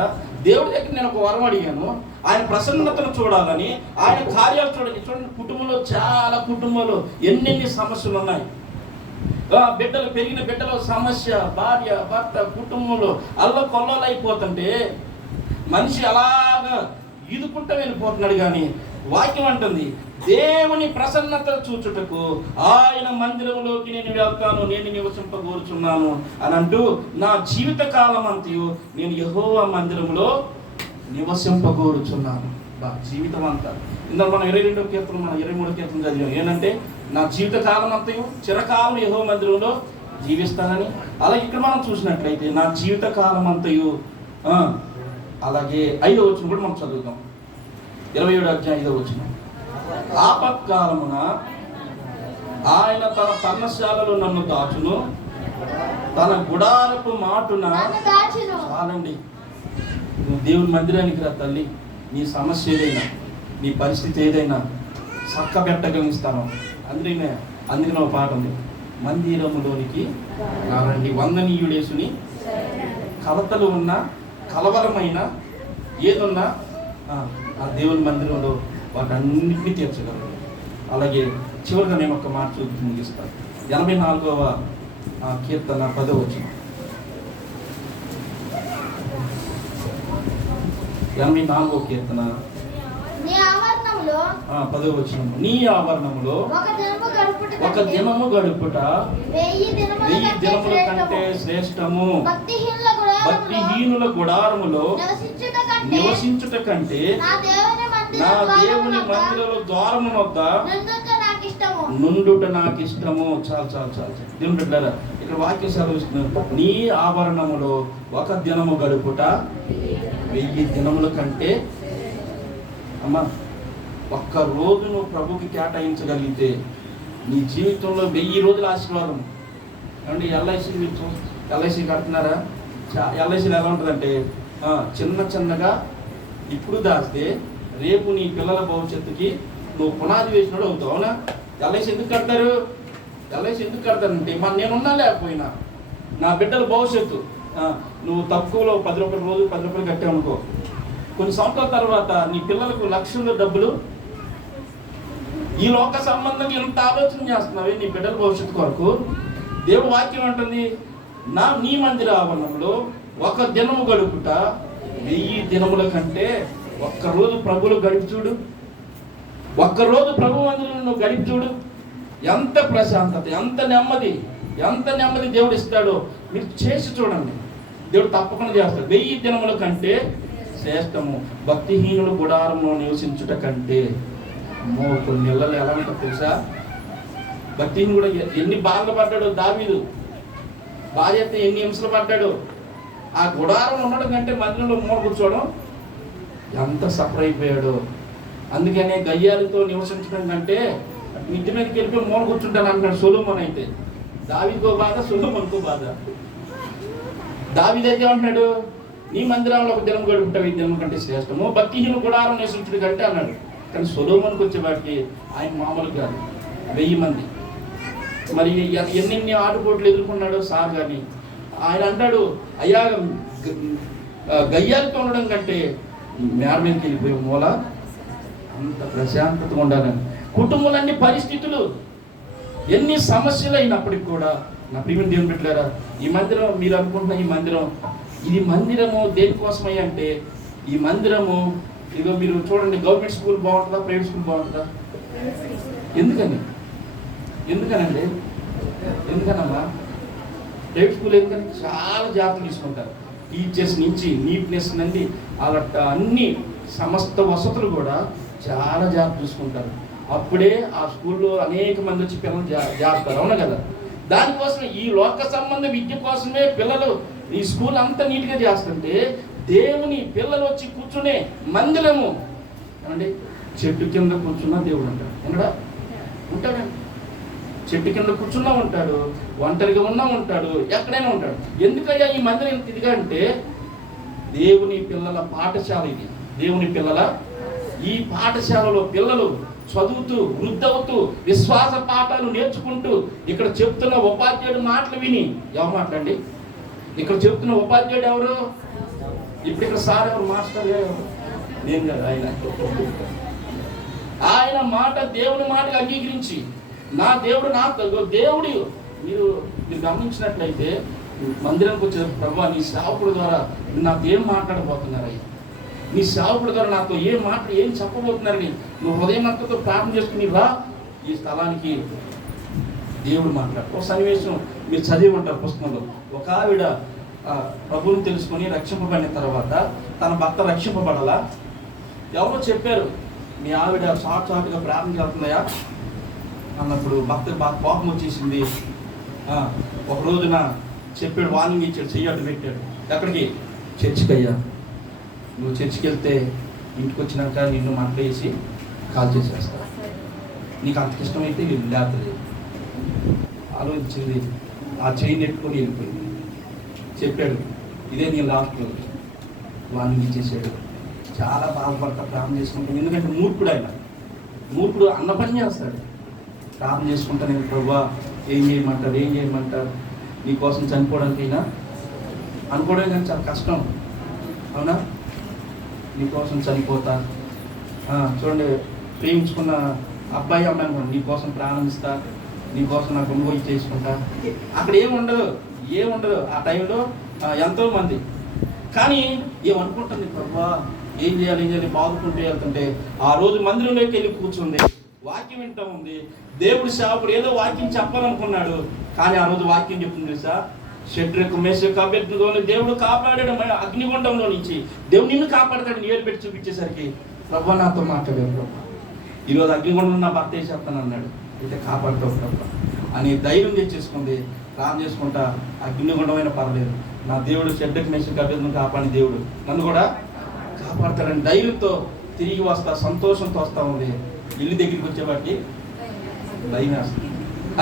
దేవుడి దగ్గర నేను ఒక వరం అడిగాను. ఆయన ప్రసన్నతను చూడాలని, ఆయన కార్యాలు చూడాలి. చూడండి, కుటుంబంలో చాలా కుటుంబాలు ఎన్నెన్ని సమస్యలు ఉన్నాయి. బిడ్డలు పెరిగిన బిడ్డలో సమస్య, భార్య భర్త కుటుంబంలో అల్లకొల్లలు అయిపోతుంటే మనిషి అలాగా ఈదుకుంటూ వెళ్ళిపోతున్నాడు. కానీ వాక్యం అంటుంది, దేవుని ప్రసన్నత చూచుటకు ఆయన మందిరంలోకి నేను వెళ్తాను, నేను నివసింపగోరుచున్నాను అని అంటూ, నా జీవిత కాలం అంతయు నేను యెహోవా మందిరంలో నివసింపగోరుచున్నాను. జీవితం అంతా ఇందులో మనం 22వ కీర్తన, మనం 23వ కీర్తన చదివాం. ఏంటంటే నా జీవిత కాలం అంతయు చిరకాలం యెహోవా మందిరంలో జీవిస్తానని. అలాగే ఇక్కడ మనం చూసినట్లయితే నా జీవిత కాలం అంతయు, అలాగే 5వ వచనం కూడా మనం చదువుతాం. 27వ అధ్యాయం 5వ వచనం, ఆపత్కాలమున ఆయన తన పర్ణశాలలో నన్ను దాచును, తన గుడారపు మాటున. చాలండి, నువ్వు దేవుని మందిరానికి రా తల్లి. నీ సమస్య ఏదైనా, నీ పరిస్థితి ఏదైనా చక్క పెట్టగలిగిస్తాను. అందుకనే ఒక పాట ఉంది, మందిరములోనికి రండి వందనీయుడేసుని, కలతలు ఉన్న కలవరమైన ఏదున్నా ఆ దేవుని మందిరంలో వాటన్నిటినీ తీర్చగలరు. అలాగే చివరిగా నేను ఒక మాట చూసి ముగిస్తాను. 84వ కీర్తన 10వ వచనం, 84వ కీర్తన 10వ వచనం, నీ ఆవరణములో ఒక దినము గడుపుట 1000 దినముల కంటే శ్రేష్టము. భక్తిహీనుల గుడారములో నివసించుట కంటే నా దేవుని మందిరంలో ద్వారము వద్ద నుండుట నాకు ఇష్టము. చాలు చాలు చాలు. దేవుని బిడ్డలారా, ఇక్కడ వాక్యం సెలవిస్తున్నారు, నీ ఆవరణములో ఒక దినము గడుపుట 1000 దినముల కంటే. అమ్మా, ఒక్క రోజు నువ్వు ప్రభుకి కేటాయించగలిగితే నీ జీవితంలో 1000 రోజుల ఆశీర్వాదం. ఏమంటే ఎల్ఐసి కడుతున్నారా? ఎల్ఐసీలో ఎలా ఉంటుందంటే చిన్నగా ఇప్పుడు దాస్తే రేపు నీ పిల్లల భవిష్యత్తుకి నువ్వు పునాది వేసినాడు అవుతావు. అవునా? ఎల్ఐసి ఎందుకు కడతారు? ఎల్ఐసి ఎందుకు కడతారంటే నేనున్నా లేకపోయినా నా బిడ్డల భవిష్యత్తు. నువ్వు తక్కువలో 10 రూపాయల రోజు 10 రూపాయలు కట్టావు అనుకో, కొన్ని సంవత్సరాల తర్వాత నీ పిల్లలకు లక్షల డబ్బులు. ఈ లోక సంబంధంగా ఎంత ఆలోచన చేస్తున్నావే నీ బిడ్డల భవిష్యత్తు కొరకు. దేవుడు వాక్యం అంటుంది, నీ మందిర ఆవరణంలో ఒక దినము గడుపుట 1000 దినముల కంటే. ఒక్కరోజు ప్రభువులు గడిపి చూడు, ఒక్కరోజు ప్రభు మందిరంలో నువ్వు గడిపి చూడు, ఎంత ప్రశాంతత, ఎంత నెమ్మది దేవుడు ఇస్తాడో మీరు చేసి చూడండి. దేవుడు తప్పకుండా చేస్తాడు. 1000 దినముల కంటే శ్రేష్టము భక్తిహీనుల గుడారంలో నివసించుట కంటే. కొన్ని నెలలు ఎలా ఉంటుంది తెలుసా? భక్తిహీనుడు కూడా ఎన్ని బాధలు పడ్డాడు దావీదు, భార్య అయితే ఎన్ని హింసలు పడ్డాడు. ఆ గుడారం ఉండడం కంటే మందిరంలో మూల కూర్చోవడం ఎంత సఫర్ అయిపోయాడు. అందుకనే గయ్యాలతో నివసించడం కంటే ఇంటి మీదకి వెళ్ళిపోయి మూల కూర్చుంటాను అంటున్నాడు సొలొమోను. అయితే దావీదుకో బాధ, సొలొమోనుకో బాధ. దావీదు అయితే అంటున్నాడు, నీ మందిరంలో ఒక దినం గడుపుట 1000 దినం కంటే శ్రేష్టము భక్తిహీనుల గుడారం నివసించుడు కంటే అన్నాడు. కానీ సొలొమోనుకి వచ్చేవాటికి ఆయన మామూలు కాదు, 1000 మంది. మరి ఎన్నెన్ని ఆటుపోట్లు ఎదుర్కొన్నాడో సార్. కానీ ఆయన అంటాడు, అయ్యా గయ్యాలతో ఉండడం కంటే మేడ మీదకి వెళ్ళిపోయే మూల అంత ప్రశాంతతగా ఉండాలని. కుటుంబాలన్నీ పరిస్థితులు ఎన్ని సమస్యలు అయినప్పటికి కూడా నా ప్రియమైన దేవుని బిడ్డలారా, ఈ మందిరం మీరు అనుకుంటున్న ఈ మందిరం, ఇది మందిరము దేనికోసమై అంటే, ఈ మందిరము ఇదిగో మీరు చూడండి, గవర్నమెంట్ స్కూల్ బాగుంటుందా, ప్రైవేట్ స్కూల్ బాగుంటుందా? ఎందుకనండి? ఎందుకనమ్మా? ప్రైవేట్ స్కూల్ ఎందుకని చాలా జాగ్రత్తలు తీసుకుంటారు. టీచర్స్ నుంచి నీట్నెస్ నుండి అలా అన్ని సమస్త వసతులు కూడా చాలా జాగ్రత్త చూసుకుంటారు. అప్పుడే ఆ స్కూల్లో అనేక మంది వచ్చి పిల్లలు చేస్తారు. అవునా కదా? దానికోసం ఈ లోక సంబంధ విద్య కోసమే పిల్లలు ఈ స్కూల్ అంతా నీట్గా చేస్తుంటే, దేవుని పిల్లలు వచ్చి కూర్చునే మందిరము ఏమండి, చెట్టు కింద కూర్చున్నా దేవుడు అంటాడు. ఉంటాడండి. చెట్టు కింద కూర్చున్నా ఉంటాడు, ఒంటరిగా ఉన్నా ఉంటాడు, ఎక్కడైనా ఉంటాడు. ఎందుకయ్యా ఈ మందిరం ఇదిగా అంటే, దేవుని పిల్లల పాఠశాల ఇది. దేవుని పిల్లల, ఈ పాఠశాలలో పిల్లలు చదువుతూ వృద్ధవుతూ విశ్వాస పాఠాలు నేర్చుకుంటూ ఇక్కడ చెప్తున్న ఉపాధ్యాయుడు మాటలు విని, ఎవరు మాట్లాడండి, ఇక్కడ చెప్తున్న ఉపాధ్యాయుడు ఎవరు? ఇప్పుడు ఇక్కడ సార్ ఎవరు? మాస్టర్ ఎవరు? నేను కదా, ఆయన మాట దేవుని మాటగా అంగీకరించి, నా దేవుడు దేవుడు మీరు గమనించినట్లయితే మందిరానికి వచ్చే ప్రభువా, నీ సేవకుడు ద్వారా నాతో ఏం మాట్లాడబోతున్నారయ్యా, నీ సేవకుడు ద్వారా నాతో ఏం చెప్పబోతున్నారని నువ్వు హృదయమంతతో ప్రార్థన చేసుకుని రా ఈ స్థలానికి. దేవుడు మాట్లాడు. ఒక సన్నివేశం మీరు చదివి ఉంటారు పుస్తకంలో. ఒక ఆవిడ ప్రభువుని తెలుసుకొని రక్షింపబడిన తర్వాత తన భర్త రక్షింపబడాలా, ఎవరో చెప్పారు, మీ ఆవిడ సాక్షాత్తుగా ప్రార్థన చేస్తుందయా అన్నప్పుడు భర్తకు బాగా కోపం వచ్చేసింది. ఒక రోజున చెప్పాడు, వార్నింగ్ ఇచ్చాడు, చెయ్యట్టు పెట్టాడు. ఎక్కడికి? చర్చికి. అయ్యా, నువ్వు చర్చికి వెళ్తే ఇంటికి వచ్చినాక నిన్ను మంటలేసి కాల్ చేసేస్తా, నీకు అంత ఇష్టమైతే లేతలేదు. ఆలోచించింది, ఆ చైన్ నెట్టుకొని వెళ్ళిపోయింది. చెప్పాడు, ఇదే నీ లాస్ట్ రోజు. వార్నింగ్ ఇచ్చేసాడు. చాలా బాధపడతా ప్రార్థన చేసుకుంటాను. ఎందుకంటే మూర్ఖుడు, ఆయన మూర్ఖుడు అన్న పని చేస్తాడు. ప్రార్థన చేసుకుంటా, నేను ప్రభువా ఏం చేయమంటారు నీకోసం చనిపోవడానికైనా అనుకోవడం కానీ చాలా కష్టం, అవునా? నీకోసం చనిపోతా. చూడండి, ప్రేమించుకున్న అబ్బాయి అమ్మాయి అనుకోండి, నీకోసం ప్రారంభిస్తా, నీకోసం నాకు కొనుగోలు చేసుకుంటా. అక్కడ ఏముండదు ఆ టైంలో ఎంతోమంది. కానీ ఏమనుకుంటుంది, ప్రభువా ఏం చేయాలి బాగుకుంటూ వెళ్తుంటే ఆ రోజు మందిరంలోకి వెళ్ళి కూర్చుంది, వాక్యం వింటూ ఉంది. దేవుడి సేవకుడు ఏదో వాక్యం చెప్పాలనుకున్నాడు, కానీ ఆ రోజు వాక్యం చెప్తుంది తెలుసా? షడ్రకు మేషకు అభ్యర్థులను దేవుడు కాపాడాడు అగ్నిగుండంలో నుంచి. దేవుడు నిన్ను కాపాడతాడు. ఏలు పెట్టి చూపించేసరికి ప్రభువా నాతో మాట్లాడాడు, ప్రభు ఈరోజు అగ్నిగుండం నా భర్త వేసేస్తాను అన్నాడు. అయితే కాపాడుతావు ప్రభు అని ధైర్యం తెచ్చేసుకుంది. ప్రార్థన చేసుకుంటా, అగ్నిగుండమైనా పర్లేదు, నా దేవుడు షడ్రకు మేషకు అభ్యర్థులను కాపాడిన దేవుడు నన్ను కూడా కాపాడతాడని ధైర్యంతో తిరిగి వస్తా, సంతోషంతో వస్తూ ఉంది. ఇల్లు దగ్గరికి వచ్చేవాడికి భయం వేస్తుంది.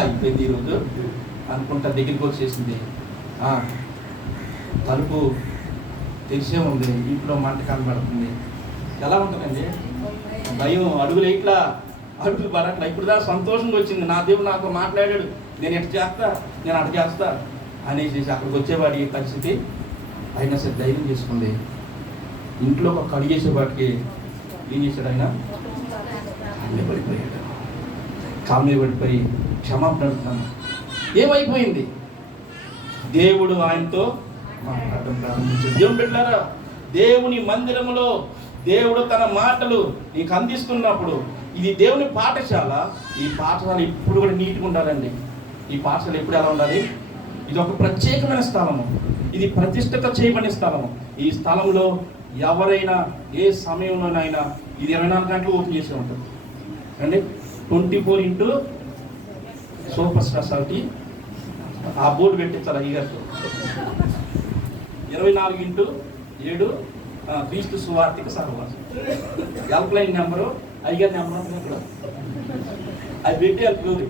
అయిపోయింది ఈరోజు అనుకుంటా, దగ్గరికి వచ్చేసింది. తలుపు తెలిసే ఉంది, ఇంట్లో మంట కనబడుతుంది. ఎలా ఉంటుందండి భయం? అడుగులు పడట్లా. ఇప్పుడు దా సంతోషంగా వచ్చింది, నా దేవుడు నాతో మాట్లాడాడు, నేను ఎటు చేస్తా, నేను అటు చేస్తా అనేసి అక్కడికి వచ్చేవాడి పరిస్థితి. అయినా సరే ధైర్యం చేసుకుంది. ఇంట్లో ఒక కడిగేసేవాడికి ఏం చేశాడు ఆయన? కాళ్ళ మీద పడిపోయి క్షమాపణ అడుగుతున్నాను. ఏమైపోయింది? దేవుడు ఆయనతో మాట్లాడటం ప్రారంభించాడు. దేవుని బిడ్డలారా, దేవుని మందిరములో దేవుడు తన మాటలు నీకు అందిస్తున్నప్పుడు, ఇది దేవుని పాఠశాల. ఈ పాఠశాల ఇప్పుడు కూడా నీట్గా ఉండాలండి. ఈ పాఠశాల ఎప్పుడు ఎలా ఉండాలి? ఇది ఒక ప్రత్యేకమైన స్థలము, ఇది ప్రతిష్ఠిత చేయబడిన స్థలము. ఈ స్థలంలో ఎవరైనా ఏ సమయంలోనైనా ఇది 24 గంటలు ఓపెన్ చేసే ఉంటుంది అండి. 24 సూపర్ స్పెషాలిటీ ఆ బోర్డు పెట్టించాలి అయ్యగారితో. 24/7 క్రీస్తు సువార్తిక సహవాసం. హెల్ప్లైన్ నెంబరు, అయ్యగారి నెంబర్ ఉంటుంది ఇక్కడ, అది పెట్టి అది.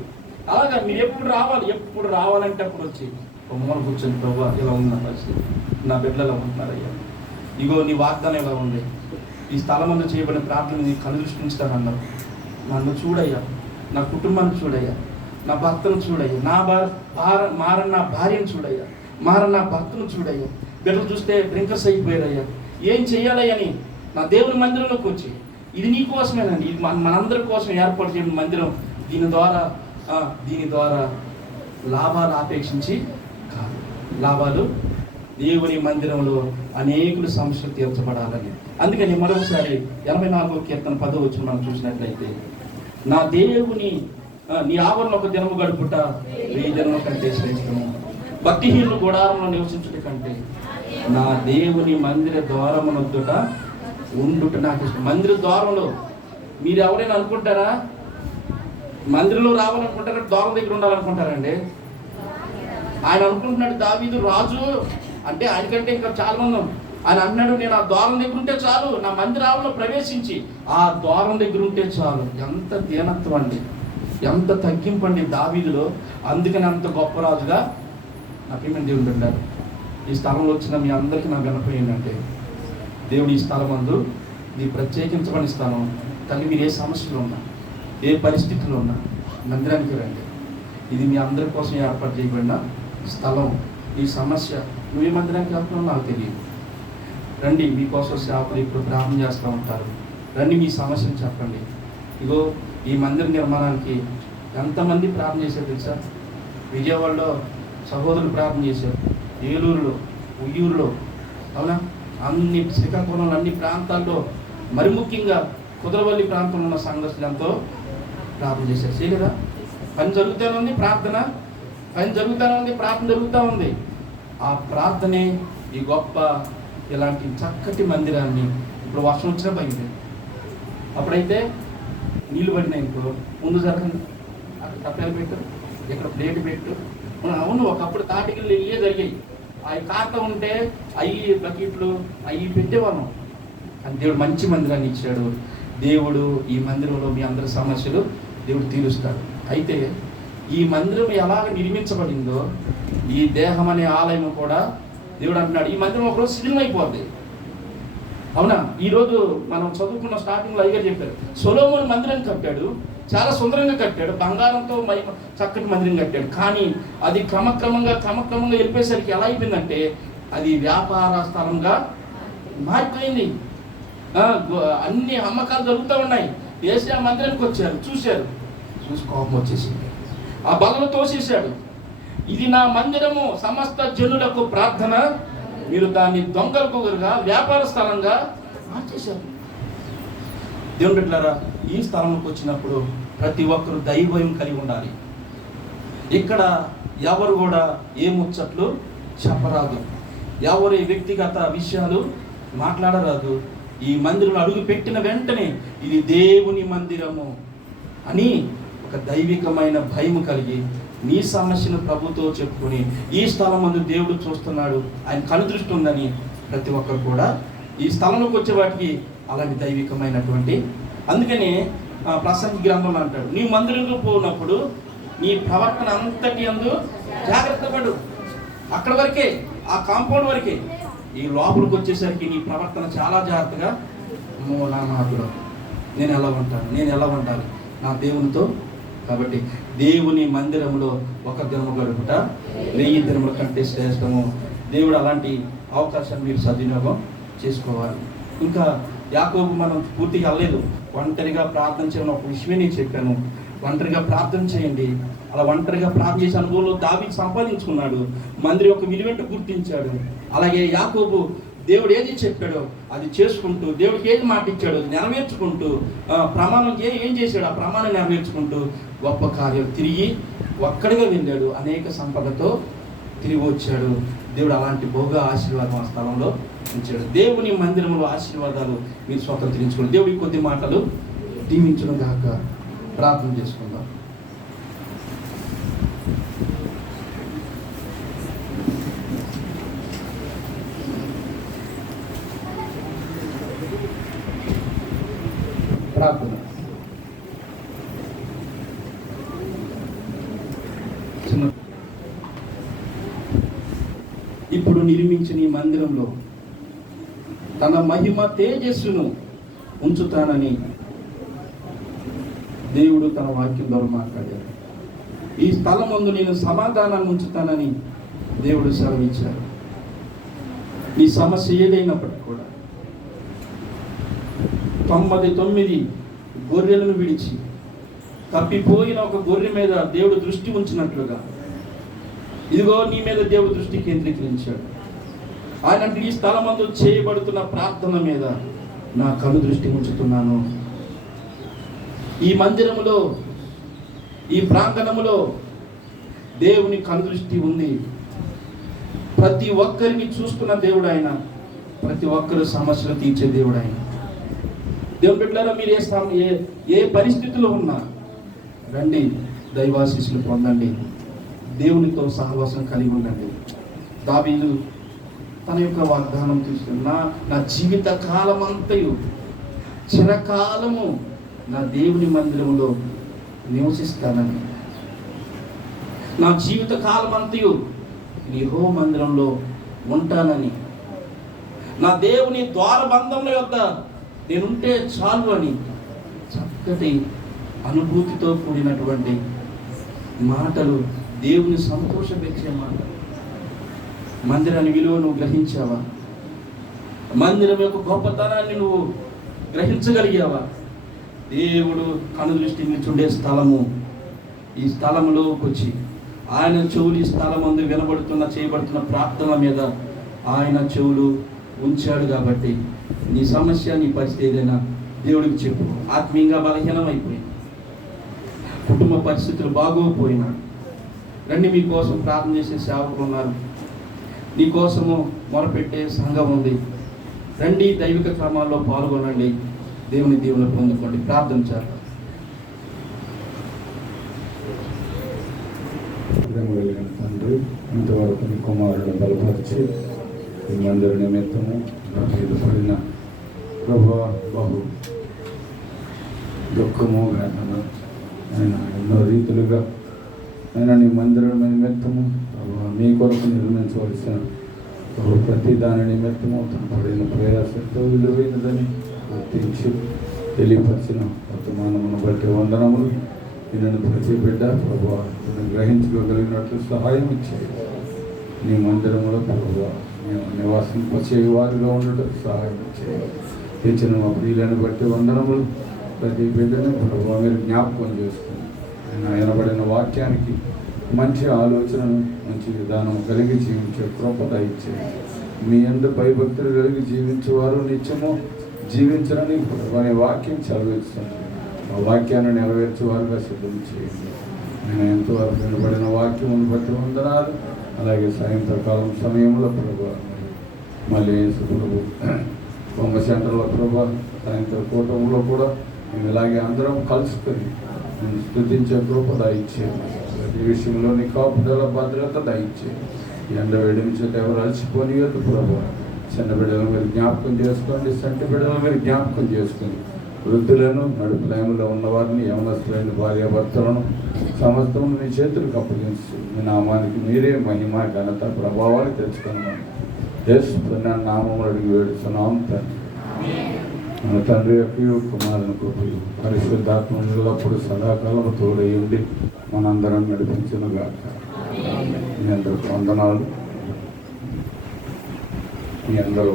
అలాగా మీరు ఎప్పుడు రావాలంటే అప్పుడు వచ్చి ఒక మూల కూర్చొని, ప్రభు ఇలా ఉంది నా పరిస్థితి, నా బిడ్డలు ఎలా ఉంటున్నారు అయ్యా, ఇగో నీ వాగ్దానం ఎలా ఉంది, ఈ స్థలం అందు చేయబడిన ప్రార్థన నీ కళ్ళు దృష్టించుతానన్నారు. నన్ను చూడయ్యా, నా కుటుంబాన్ని చూడయ్యా, నా భర్తను చూడయ్యా, మారన్న నా భార్యను చూడయ్యా, మారన్న నా భర్తను చూడయ్యా. బిడ్డలు చూస్తే డ్రింకర్స్ అయిపోయారయ్యా, ఏం చెయ్యాలయ్యని నా దేవుని మందిరంలోకి వచ్చి, ఇది నీ కోసమేనండి, ఇది మనందరి కోసం ఏర్పాటు చేయడం మందిరం. దీని ద్వారా లాభాలు ఆపేక్షించి కాదు, లాభాలు దేవుని మందిరంలో అనేకులు సమస్యలు తీర్చబడాలని. అందుకని మరొకసారి 84వ కీర్తన 10వ వచనం మనం చూసినట్లయితే, నా దేవుని నీ ఆవరణ ఒక దినము గడుపుట 1000 జన్మల కంటే శ్రేష్టము, భక్తిహీనులు గుడారంలో నివసించుట కంటే నా దేవుని మందిర ద్వారమునొద్దుట ఉండుట నాకు ఇష్టం. మందిర ద్వారంలో మీరు ఎవరైనా అనుకుంటారా? మందిరంలో రావాలనుకుంటారా? ద్వారం దగ్గర ఉండాలనుకుంటారండి? ఆయన అనుకుంటున్నాడు, దావీదు రాజు అంటే ఆయనకంటే ఇంకా చాలా మంది. ఆయన అన్నాడు, నేను ఆ ద్వారం దగ్గర ఉంటే చాలు, నా మందిరాల్లో ప్రవేశించి ఆ ద్వారం దగ్గర ఉంటే చాలు. ఎంత దీనత్వం అండి, ఎంత తగ్గింపండి దావీదులో. అందుకని అంత గొప్ప రాజుగా నాకేమని దేవుడు పెట్టారు. ఈ స్థలంలో వచ్చిన మీ అందరికీ నాకు వినపోయిందంటే, దేవుడు ఈ స్థలం అందు ఇది ప్రత్యేకించబడిన స్థలం. తల్లి, మీరు ఏ సమస్యలు ఉన్నా, ఏ పరిస్థితుల్లో ఉన్నా మందిరానికి రండి. ఇది మీ అందరి కోసం ఏర్పాటు చేయబడిన స్థలం. ఈ సమస్య నువ్వు ఏ మందిరానికి వెళ్తున్నావు నాకు తెలియదు. రండి, మీకోసం సేవకులు ఇప్పుడు ప్రార్థన చేస్తూ ఉంటారు. రండి, మీ సమస్యను చెప్పండి. ఇగో ఈ మందిర నిర్మాణానికి ఎంతమంది ప్రార్థన చేశారు తెలుసా? విజయవాడలో సహోదరులు ప్రార్థన చేశారు, ఏలూరులో, ఉయ్యూరులో, అవునా, అన్ని శ్రీకాకుళంలో, అన్ని ప్రాంతాల్లో, మరి ముఖ్యంగా కుదరవల్లి ప్రాంతంలో ఉన్న సంఘస్థులు ఎంతో ప్రార్థన చేశారు. చేయలేదా? పని జరుగుతూనే ఉంది, పని జరుగుతూనే ఉంది, ప్రార్థన జరుగుతూ ఉంది. ఆ ప్రార్థనే ఈ గొప్ప ఇలాంటి చక్కటి మందిరాన్ని ఇప్పుడు వర్షం వచ్చినా భయం. అప్పుడైతే నీళ్ళు పడినాయి ఇంకో ముందు జరగండి, అక్కడ తప్పేలు పెట్టు, ఇక్కడ ప్లేట్ పెట్టు. అవును, ఒకప్పుడు తాటికిళ్ళు ఇవే జరిగాయి. అవి కాక ఉంటే అవి బకెట్లు అవి పెట్టేవాళ్ళం. అని దేవుడు మంచి మందిరాన్ని ఇచ్చాడు. దేవుడు ఈ మందిరంలో మీ అందరి సమస్యలు దేవుడు తీరుస్తాడు. అయితే ఈ మందిరం ఎలాగ నిర్మించబడిందో ఈ దేహం అనే ఆలయం కూడా దేవుడు అంటున్నాడు, ఈ మందిరం ఒకరోజు శిథిలం అయిపోద్ది. అవునా? ఈరోజు మనం చదువుకున్న స్టార్టింగ్లో అయ్యగారు చెప్పారు, సొలొమోను మందిరం కట్టాడు, చాలా సుందరంగా కట్టాడు, బంగారంతో చక్కటి మందిరం కట్టాడు. కానీ అది క్రమక్రమంగా వెళ్ళిపోయేసరికి ఎలా అయిపోయిందంటే అది వ్యాపార స్థలంగా మారిపోయింది. అన్ని అమ్మకాలు జరుగుతూ ఉన్నాయి. వేసి ఆ మందిరానికి వచ్చారు, చూసి కోపం వచ్చేసింది, ఆ బలను తోసేశాడు. ఇది నా మందిరము, సమస్త జనులకు ప్రార్థన, మీరు దాన్ని దొంగలకు వ్యాపార స్థలంగా మార్చేశారు. దేవుని బిడ్డలారా, ఈ స్థలంలోకి వచ్చినప్పుడు ప్రతి ఒక్కరు దైవభయం కలిగి ఉండాలి. ఇక్కడ ఎవరు కూడా ఏ ముచ్చట్లు చెప్పరాదు, ఎవరు వ్యక్తిగత విషయాలు మాట్లాడరాదు. ఈ మందిరంలో అడుగు పెట్టిన వెంటనే ఇది దేవుని మందిరము అని ఒక దైవికమైన భయం కలిగి నీ సమస్యను ప్రభుతో చెప్పుకొని, ఈ స్థలం ముందు దేవుడు చూస్తున్నాడు, ఆయన కనుదృష్టి ఉందని ప్రతి ఒక్కరు కూడా ఈ స్థలంలోకి వచ్చే వాటికి అలాంటి దైవికమైనటువంటి. అందుకని ప్రసంగి గ్రంథంలో అంటాడు, నీ మందిరంలో పోయినప్పుడు నీ ప్రవర్తన అంతటి అందు జాగ్రత్త పడు. అక్కడ వరకే, ఆ కాంపౌండ్ వరకే. ఈ లోపలికి వచ్చేసరికి నీ ప్రవర్తన చాలా జాగ్రత్తగా, నా నాకుడు నేను ఎలా ఉండాలి నా దేవునితో. కాబట్టి దేవుని మందిరంలో ఒక దినము గడుపుట 1000 దినముల కంటే శ్రేష్టము. దేవుడు అలాంటి అవకాశాన్ని మీరు సద్వినియోగం చేసుకోవాలి. ఇంకా యాకోబు మనం పూర్తిగా అవ్వలేదు, ఒంటరిగా ప్రార్థన చేయడం ఒక విషయమే నేను చెప్పాను. ఒంటరిగా ప్రార్థన చేయండి. అలా ఒంటరిగా ప్రార్థన చేసే అనుభవంలో దావీదు సంపాదించుకున్నాడు, మందిరం యొక్క విలువెంట గుర్తించాడు. అలాగే యాకోబు దేవుడు ఏది చెప్పాడో అది చేసుకుంటూ, దేవుడికి ఏది మాట ఇచ్చాడో అది నెరవేర్చుకుంటూ, ప్రమాణం ఏం చేశాడు ఆ ప్రమాణం నెరవేర్చుకుంటూ గొప్ప కార్యాలు తిరిగి ఒక్కడిగా వెళ్ళాడు, అనేక సంపదతో తిరిగి వచ్చాడు. దేవుడు అలాంటి బహుగా ఆశీర్వాదం ఆ స్థలంలో ఉంచాడు. దేవుని మందిరంలో ఆశీర్వాదాలు మీరు స్వతంత్రించుకోండి. దేవుడి కొద్ది మాటలు దీవించడం కాక ప్రార్థన చేసుకుందాం. ప్రార్థన. ఇప్పుడు నిర్మించిన ఈ మందిరంలో తన మహిమ తేజస్సును ఉంచుతానని దేవుడు తన వాక్యం ద్వారా మాట్లాడారు. ఈ స్థలం ముందు నేను సమాధానాన్ని ఉంచుతానని దేవుడు సెలవిచ్చారు. నీ సమస్య ఏదైనప్పటికీ కూడా 99 గొర్రెలను విడిచి తప్పిపోయిన ఒక గొర్రె మీద దేవుడు దృష్టి ఉంచినట్లుగా ఇదిగో నీ మీద దేవుడు దృష్టి కేంద్రీకరించాడు. ఆయన ఈ స్థలమందు చేయబడుతున్న ప్రార్థన మీద నా కను దృష్టి ఉంచుతున్నాను. ఈ మందిరములో, ఈ ప్రాంగణములో దేవుని కను దృష్టి ఉంది. ప్రతి ఒక్కరిని చూస్తున్న దేవుడు ఆయన, ప్రతి ఒక్కరు సమస్యలు తీర్చే దేవుడు ఆయన. దేవుని బిడ్డలారా, మీరు ఏ పరిస్థితిలో ఉన్నా రండి, దైవాశీస్సులు పొందండి, దేవునితో సహవాసం కలిగి ఉండండి. దావీదు తన యొక్క వాగ్దానం తీసుకున్న నా జీవిత కాలమంతయు చిరకాలము నా దేవుని మందిరంలో నివసిస్తానని, నా జీవిత కాలమంతయు యెహోవా మందిరంలో ఉంటానని, నా దేవుని ద్వారబంధముల యొద్ద నేనుంటే చాలు అని చక్కటి అనుభూతితో కూడినటువంటి మాటలు, దేవుని సంతోషపెచ్చే మాటలు. మందిరాన్ని విలువ నువ్వు గ్రహించావా? మందిరం యొక్క గొప్పతనాన్ని నువ్వు గ్రహించగలిగావా? దేవుడు కనుదృష్టిని చూడే స్థలము. ఈ స్థలములోకి వచ్చి ఆయన చెవులు ఈ స్థలం ముందు చేయబడుతున్న ప్రార్థనల మీద ఆయన చెవులు ఉంచాడు. కాబట్టి నీ సమస్య, నీ పరిస్థితి ఏదైనా దేవుడికి చెప్పు. ఆత్మీయంగా బలహీనమైపోయినా, కుటుంబ పరిస్థితులు బాగోపోయినా రండి, మీకోసం ప్రార్థన చేసే సేవకులు ఉన్నారు, నీకోసము మొరపెట్టే సంఘం ఉంది. రండి, దైవిక క్రమాల్లో పాల్గొనండి, దేవుని దీవెనలు పొందుకోండి. ప్రార్థన చేద్దాం. తండ్రి, ఇంతవరకు నీ కుమారుడు బలపరిచి ఈ మందిర నిమిత్తము మీద పడిన ప్రభా బహు దుఃఖము వేదన ఆయన ఎన్నో రీతులుగా ఆయన నీ మందిరం నిమిత్తము నీ కొరకు నిర్మించవలసిన ప్రతి దాని నిమిత్తము తను పడిన ప్రయాసంతో విలువైనదని గుర్తించి తెలియపరిచిన వర్తమానమును బట్టి వందనములు. నేను ప్రతి బిడ్డ ప్రభా గ్రహించుకోగలిగినట్లు సహాయం ఇచ్చేది. నీ మందిరంలో ప్రభా మేము నివాసింపచే వారిగా ఉండటం సహాయం చేయాలి. తెచ్చిన మా ప్రియులను బట్టి వందనములు. ప్రతి బిడ్డను ప్రభావ మీరు జ్ఞాపకం చేసుకుని ఆయన వినబడిన వాక్యానికి మంచి ఆలోచనను, మంచి విధానం కలిగి జీవించే కృప దయచేయండి. మీ యందు భయభక్తులు కలిగి జీవించేవారు నిత్యము జీవించరని వారి వాక్యం చదివిస్తుంది. ఆ వాక్యాన్ని నెరవేర్చేవారుగా సిద్ధం చేయండి. నేను ఎంతవరకు వినబడిన వాక్యమును బట్టి వందనాలు. అలాగే సాయంత్రకాలం సమయంలో ప్రభా మళ్ళీ ప్రభు బొమ్మ సెంటర్లో ప్రభా సాయంత్రం కూటంలో కూడా మేము ఇలాగే అందరం కలుసుకొని నేను స్తుతించే కృప దయచేయండి. ప్రతి విషయంలో నీ కాపుదల భద్రత దయచేయండి. ఎండ వేడిని చేత ఎవరు అలసిపోనియొద్దు ప్రభా. చిన్న బిడ్డలు మీరు జ్ఞాపకం చేసుకోండి, సంటి బిడ్డలు మీరు జ్ఞాపకం చేసుకోండి. వృద్ధులను, నడుపులయంలో ఉన్నవారిని, యవనస్తులైన భార్యాభర్తలను సమస్తము మీ చేతులకు అప్పగించు. మీ నామానికి మీరే మహిమ, ఘనత, ప్రభావాన్ని తెచ్చుకున్నాను. యేసు నామమును అడిగి వేడుచున్నాం తండ్రి. మన తండ్రి యొక్క కుమారుని కృపయు పరిశుద్ధాత్మ ఎల్లప్పుడు సదాకాలము తోడై ఉండి మనందరం నడిపించునుగాక. మీ అందరికి వందనాలు. మీ అందరూ